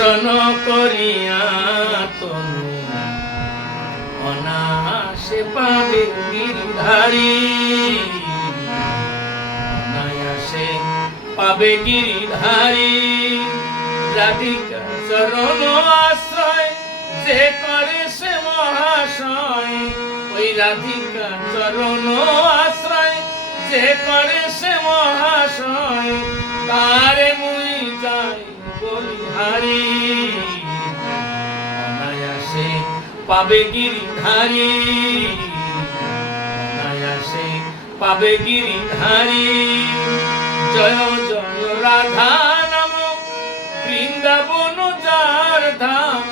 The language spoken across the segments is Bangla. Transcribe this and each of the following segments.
ভূষণ করিয়া অনায়াসে পাবে অনায়াসে পাবে রাধিকা চরণ আশ্রয়, যে করে সে মহাশয়, ওই রাধিকা চরণ আশ্রয়, যে করে সে মহাশয়, তারে মুই পাবে গিরিধারী। অনায়াসে পাবে গিরিধারী। জয় জয় রাধা নাম, বৃন্দাবন যার ধাম।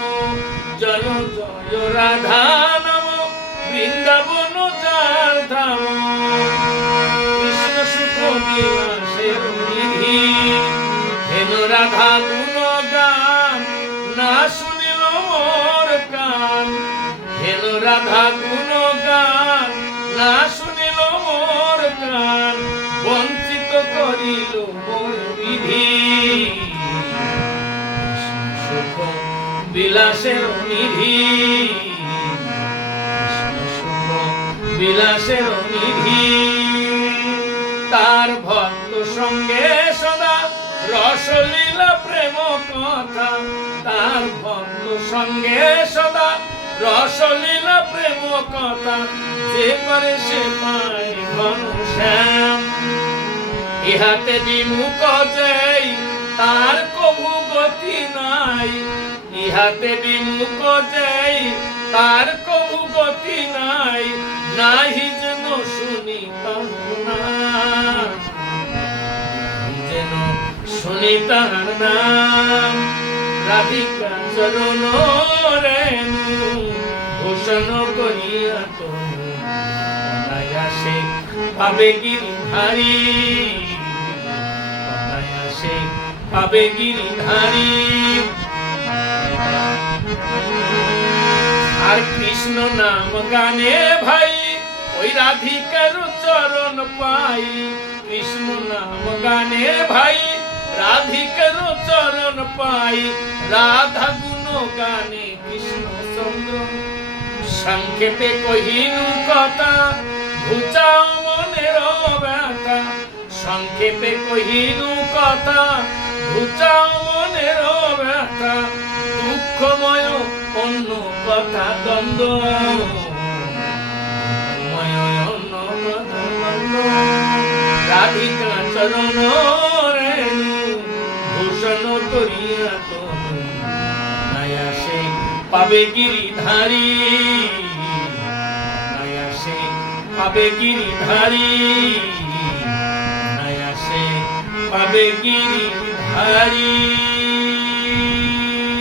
জয় জয় রাধা নাম, বৃন্দাবন যার ধাম। কৃষ্ণ সুখ বিলাসের নিধি। হেন রাধা গুণ রাধা গুণ গান না শুনিল মোর কান বঞ্চিত করিল মোর বিধি। সুখ বিলাসের নিধি। বিলাসের নিধি। তার ভক্ত সঙ্গে সদা রসলীলা প্রেম কথা। তার ভক্ত সঙ্গে সদা রসলীলা প্রেম কথা যে করে সে পায় ঘন শ্যাম ইহাতে বিমুখ যেই, তার কভু গতি নাই। ইহাতে বিমুখ যেই, তার কভু গতি নাই। নাহি যেন শুনি যেন শুনি তাহার নাম রাধিকা চরণ রেণু ভূষণ করিয়া আর কৃষ্ণ নাম গানে ভাই, ওই রাধিকার চরণ পাই। কৃষ্ণ নাম গানে ভাই রাধিকার চরণ পাই, রাধা গুণ গানে কৃষ্ণ চন্দ্র। সংক্ষেপে কহিনু কথা, ঘুচাও মনের ব্যথা। সংক্ষেপে কহিনু কথা, ঘুচাও মনের ব্যথা। দুঃখময় অন্য কথা দ্বন্দ্ব। রাধিকা চরণ করিয়া তনু অনায়াসে পাবে গিরিধারী অনায়াসে পাবে গিরিধারী অনায়াসে পাবে গিরিধারী